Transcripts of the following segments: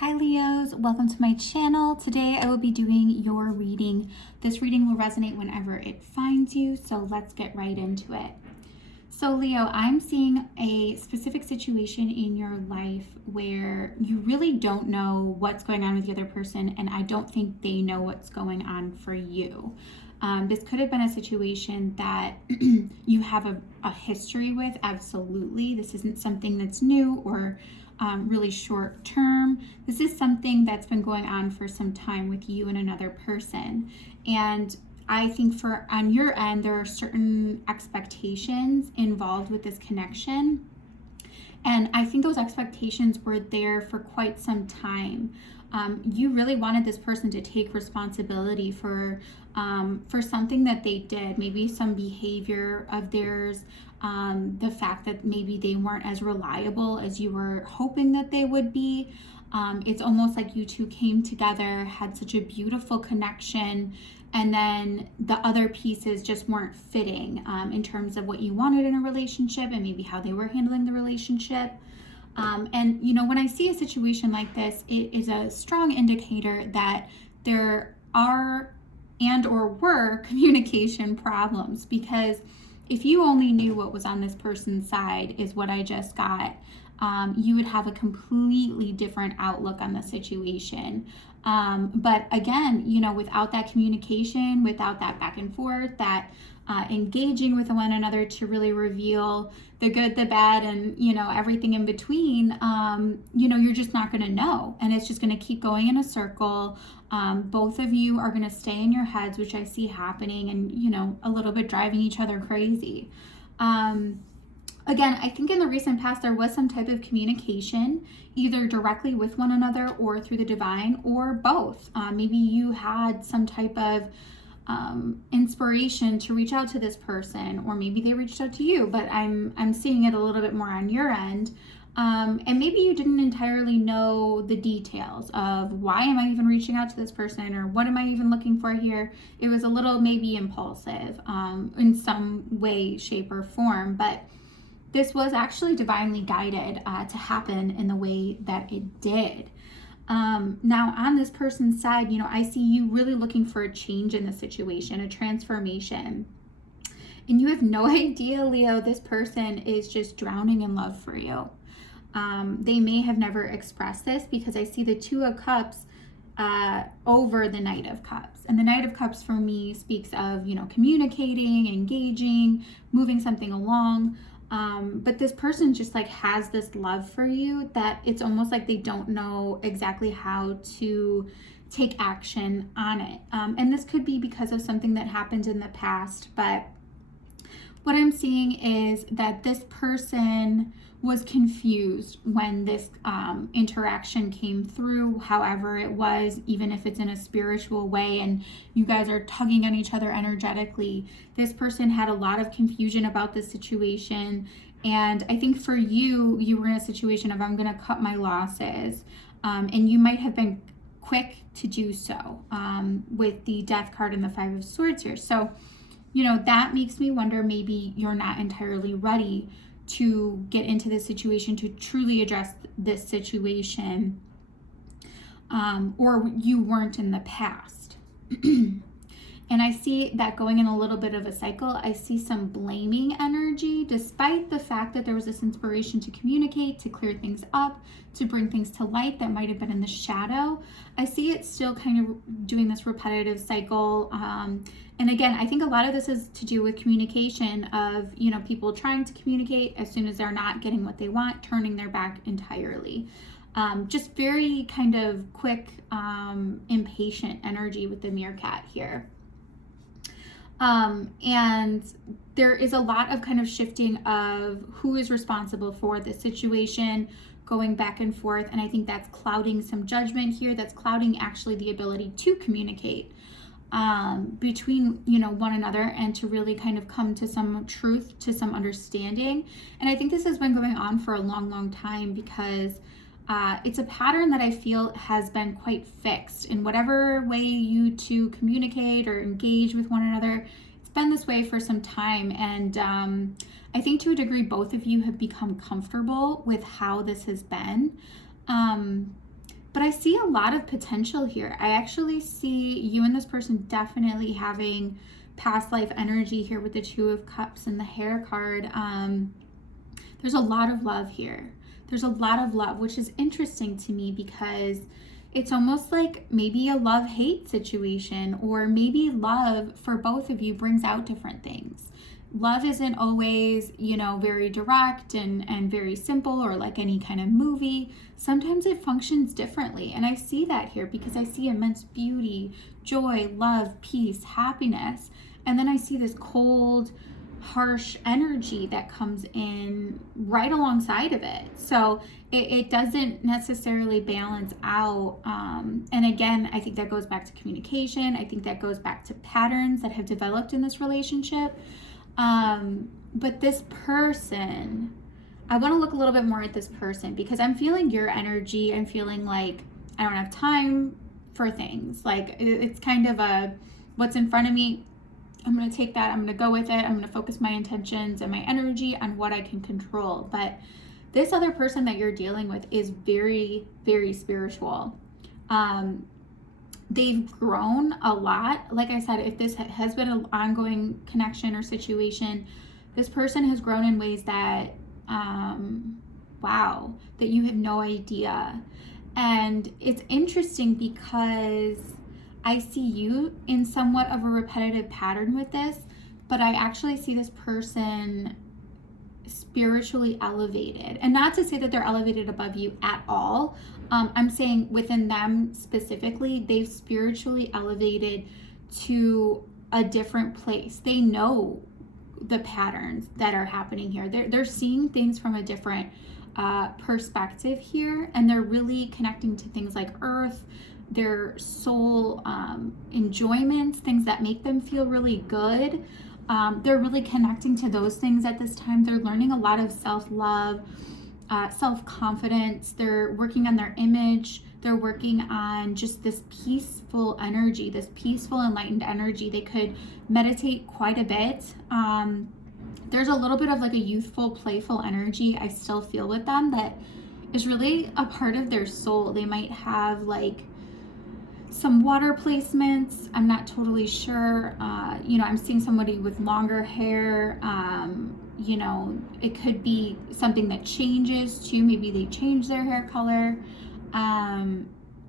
Hi Leos, welcome to my channel. Today I will be doing your reading. This reading will resonate whenever it finds you, so let's get right into it. So Leo, I'm seeing a specific situation in your life where you really don't know what's going on with the other person, and I don't think they know what's going on for you. This could have been a situation that you have a history with, absolutely. This isn't something that's new or really short term. This is something that's been going on for some time with you and another person. And I think on your end, there are certain expectations involved with this connection. And I think those expectations were there for quite some time. You really wanted this person to take responsibility for something that they did, maybe some behavior of theirs, the fact that maybe they weren't as reliable as you were hoping that they would be. It's almost like you two came together, had such a beautiful connection, and then the other pieces just weren't fitting in terms of what you wanted in a relationship and maybe how they were handling the relationship. And when I see a situation like this, it is a strong indicator that there are and or were communication problems, because if you only knew what was on this person's side, is what I just got, you would have a completely different outlook on the situation. But again, without that communication, without that back and forth, that engaging with one another to really reveal the good, the bad, and everything in between, you're just not going to know, and it's just going to keep going in a circle. Both of you are going to stay in your heads, which I see happening, and a little bit driving each other crazy. Again, I think in the recent past there was some type of communication, either directly with one another or through the divine, or both. Maybe you had some type of inspiration to reach out to this person, or maybe they reached out to you, but I'm seeing it a little bit more on your end. And maybe you didn't entirely know the details of why am I even reaching out to this person, or what am I even looking for here. It was a little maybe impulsive in some way, shape, or form, but this was actually divinely guided to happen in the way that it did. Now, on this person's side, I see you really looking for a change in the situation, a transformation. And you have no idea, Leo, this person is just drowning in love for you. They may have never expressed this, because I see the Two of Cups over the Knight of Cups. And the Knight of Cups for me speaks of, communicating, engaging, moving something along. But this person just has this love for you that it's almost like they don't know exactly how to take action on it. And this could be because of something that happened in the past, but what I'm seeing is that this person was confused when this interaction came through, however it was, even if it's in a spiritual way and you guys are tugging on each other energetically. This person had a lot of confusion about this situation, and I think for you were in a situation of, I'm going to cut my losses, and you might have been quick to do so with the Death card and the Five of Swords here. So that makes me wonder, maybe you're not entirely ready to get into this situation, to truly address this situation, or you weren't in the past. And I see that going in a little bit of a cycle. I see some blaming energy, despite the fact that there was this inspiration to communicate, to clear things up, to bring things to light that might have been in the shadow. I see it still kind of doing this repetitive cycle. And again, I think a lot of this is to do with communication of, people trying to communicate, as soon as they're not getting what they want, turning their back entirely. Just very kind of quick, impatient energy with the meerkat here. And there is a lot of kind of shifting of who is responsible for the situation, going back and forth. And I think that's clouding some judgment here. That's clouding actually the ability to communicate between, one another, and to really kind of come to some truth, to some understanding. And I think this has been going on for a long, long time, because it's a pattern that I feel has been quite fixed in whatever way you two communicate or engage with one another. It's been this way for some time, and I think to a degree both of you have become comfortable with how this has been. but I see a lot of potential here. I actually see you and this person definitely having past life energy here with the Two of Cups and the Hair card. There's a lot of love here. There's a lot of love, which is interesting to me because it's almost like maybe a love-hate situation, or maybe love for both of you brings out different things. Love isn't always, very direct and very simple, or like any kind of movie. Sometimes it functions differently. And I see that here because I see immense beauty, joy, love, peace, happiness. And then I see this cold, harsh energy that comes in right alongside of it. So it doesn't necessarily balance out. And again, I think that goes back to communication. I think that goes back to patterns that have developed in this relationship. But this person, I want to look a little bit more at this person because I'm feeling your energy. I'm feeling like I don't have time for things. Like it's kind of a, what's in front of me, I'm going to take that, I'm going to go with it, I'm going to focus my intentions and my energy on what I can control. But this other person that you're dealing with is very, very spiritual. They've grown a lot. Like I said, if this has been an ongoing connection or situation, this person has grown in ways that, wow, that you have no idea. And it's interesting because I see you in somewhat of a repetitive pattern with this, but I actually see this person spiritually elevated. And not to say that they're elevated above you at all. I'm saying within them specifically, they've spiritually elevated to a different place. They know the patterns that are happening here. They're seeing things from a different perspective here, and they're really connecting to things like earth, their soul enjoyments, things that make them feel really good. They're really connecting to those things at this time. They're learning a lot of self-love, self-confidence. They're working on their image. They're working on just this peaceful energy, this peaceful, enlightened energy. They could meditate quite a bit. There's a little bit of like a youthful, playful energy I still feel with them that is really a part of their soul. They might have like some water placements. I'm not totally sure. I'm seeing somebody with longer hair. It could be something that changes too. Maybe they change their hair color.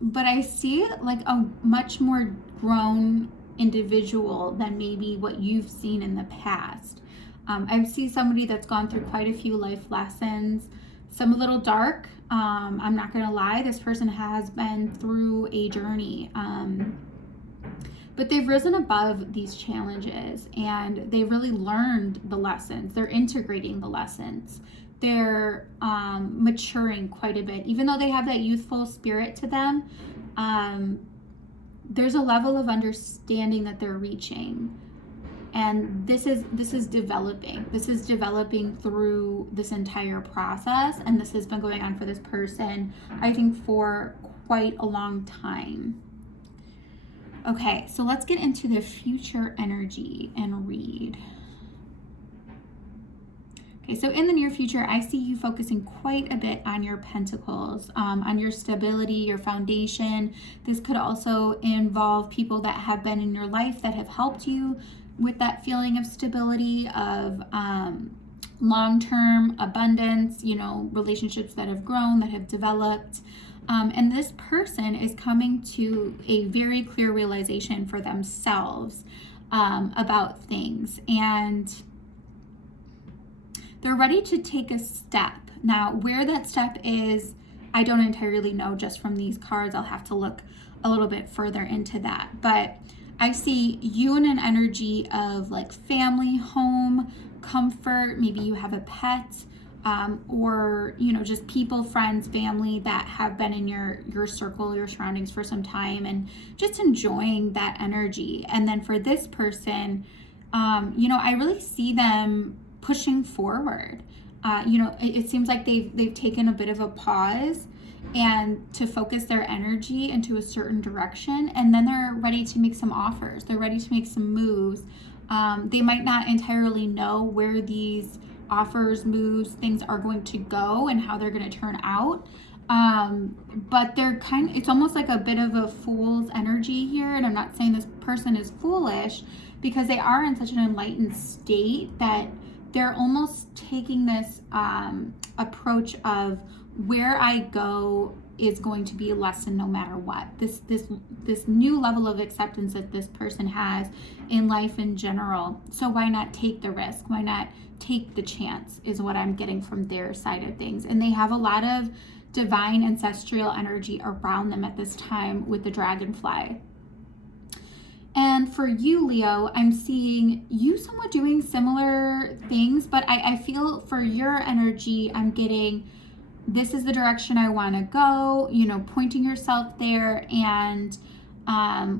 But I see like a much more grown individual than maybe what you've seen in the past. I see somebody that's gone through quite a few life lessons, some a little dark. I'm not gonna lie, this person has been through a journey, but they've risen above these challenges and they really learned the lessons. They're integrating the lessons. They're maturing quite a bit. Even though they have that youthful spirit to them, there's a level of understanding that they're reaching. And this is developing. This is developing through this entire process. And this has been going on for this person, I think, for quite a long time. Okay, so let's get into the future energy and read. Okay, so in the near future, I see you focusing quite a bit on your pentacles, on your stability, your foundation. This could also involve people that have been in your life that have helped you with that feeling of stability, of long-term abundance, relationships that have grown, that have developed. And this person is coming to a very clear realization for themselves about things. And they're ready to take a step. Now, where that step is, I don't entirely know just from these cards. I'll have to look a little bit further into that. But I see you in an energy of like family, home, comfort. Maybe you have a pet, or just people, friends, family that have been in your circle, your surroundings for some time, and just enjoying that energy. And then for this person, I really see them pushing forward. It seems like they've taken a bit of a pause and to focus their energy into a certain direction, and then they're ready to make some offers. They're ready to make some moves. They might not entirely know where these offers, moves, things are going to go and how they're going to turn out, But it's almost like a bit of a fool's energy here. And I'm not saying this person is foolish, because they are in such an enlightened state that they're almost taking this approach of, where I go is going to be a lesson no matter what. This new level of acceptance that this person has in life in general. So why not take the risk? Why not take the chance, is what I'm getting from their side of things. And they have a lot of divine ancestral energy around them at this time with the dragonfly. And for you, Leo, I'm seeing you somewhat doing similar things, but I feel for your energy, I'm getting, this is the direction I want to go, pointing yourself there, and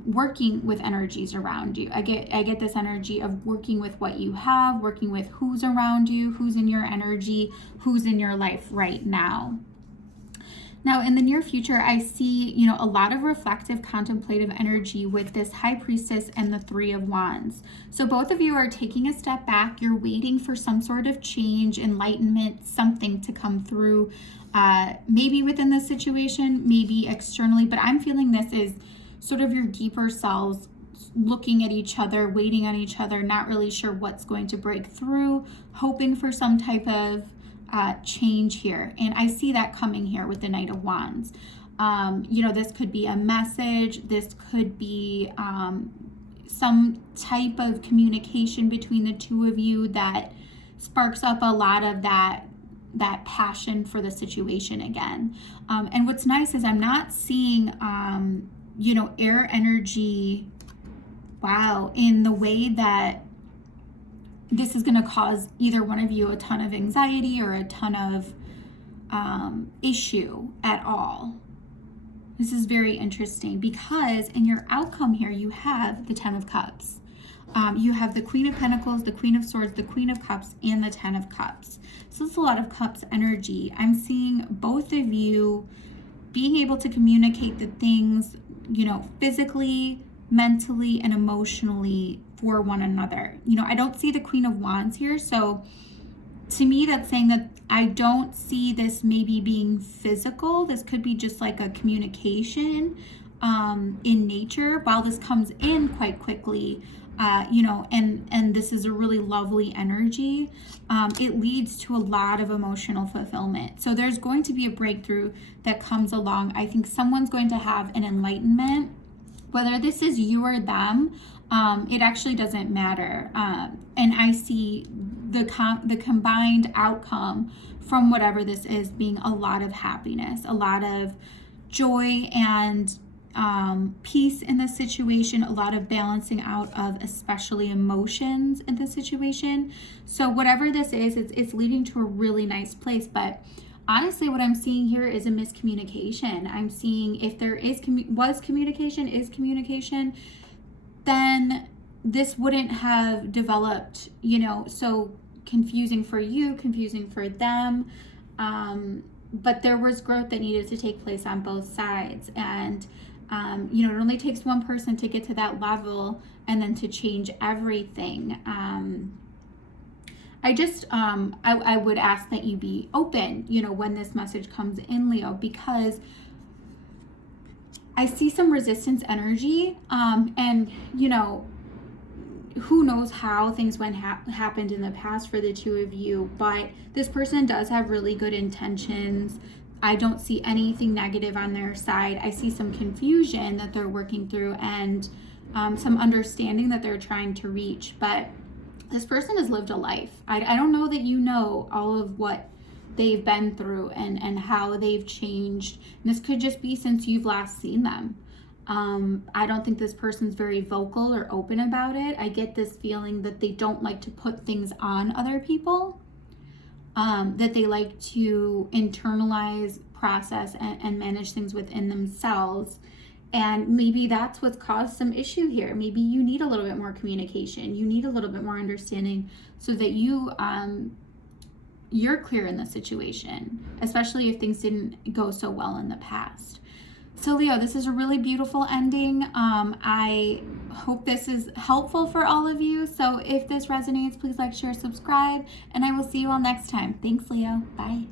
working with energies around you. I get this energy of working with what you have, working with who's around you, who's in your energy, who's in your life right now. Now, in the near future, I see, a lot of reflective, contemplative energy with this High Priestess and the Three of Wands. So both of you are taking a step back. You're waiting for some sort of change, enlightenment, something to come through, maybe within this situation, maybe externally. But I'm feeling this is sort of your deeper selves looking at each other, waiting on each other, not really sure what's going to break through, hoping for some type of change here. And I see that coming here with the Knight of Wands. This could be a message. This could be some type of communication between the two of you that sparks up a lot of that passion for the situation again. And what's nice is I'm not seeing, air energy, in the way that this is going to cause either one of you a ton of anxiety or a ton of issue at all. This is very interesting, because in your outcome here, you have the Ten of Cups. You have the Queen of Pentacles, the Queen of Swords, the Queen of Cups, and the Ten of Cups. So it's a lot of Cups energy. I'm seeing both of you being able to communicate the things, physically, mentally, and emotionally for one another. I don't see the Queen of Wands here, so to me that's saying that I don't see this maybe being physical. This could be just like a communication in nature. While this comes in quite quickly, and this is a really lovely energy, it leads to a lot of emotional fulfillment. So there's going to be a breakthrough that comes along. I think someone's going to have an enlightenment. Whether this is you or them, it actually doesn't matter. And I see the combined outcome from whatever this is being a lot of happiness, a lot of joy and peace in the situation, a lot of balancing out of especially emotions in the situation. So whatever this is, it's leading to a really nice place. But honestly, what I'm seeing here is a miscommunication. I'm seeing if there is communication, then this wouldn't have developed, so confusing for you, confusing for them. But there was growth that needed to take place on both sides. And, it only takes one person to get to that level and then to change everything. I would ask that you be open, when this message comes in, Leo, because I see some resistance energy, and, who knows how things happened in the past for the two of you, but this person does have really good intentions. I don't see anything negative on their side. I see some confusion that they're working through, and some understanding that they're trying to reach, but this person has lived a life. I don't know that you know all of what they've been through and how they've changed. And this could just be since you've last seen them. I don't think this person's very vocal or open about it. I get this feeling that they don't like to put things on other people, that they like to internalize, process, and manage things within themselves. And maybe that's what's caused some issue here. Maybe you need a little bit more communication. You need a little bit more understanding so that you're clear in the situation, especially if things didn't go so well in the past. So Leo, this is a really beautiful ending. I hope this is helpful for all of you. So if this resonates, please like, share, subscribe, and I will see you all next time. Thanks, Leo. Bye.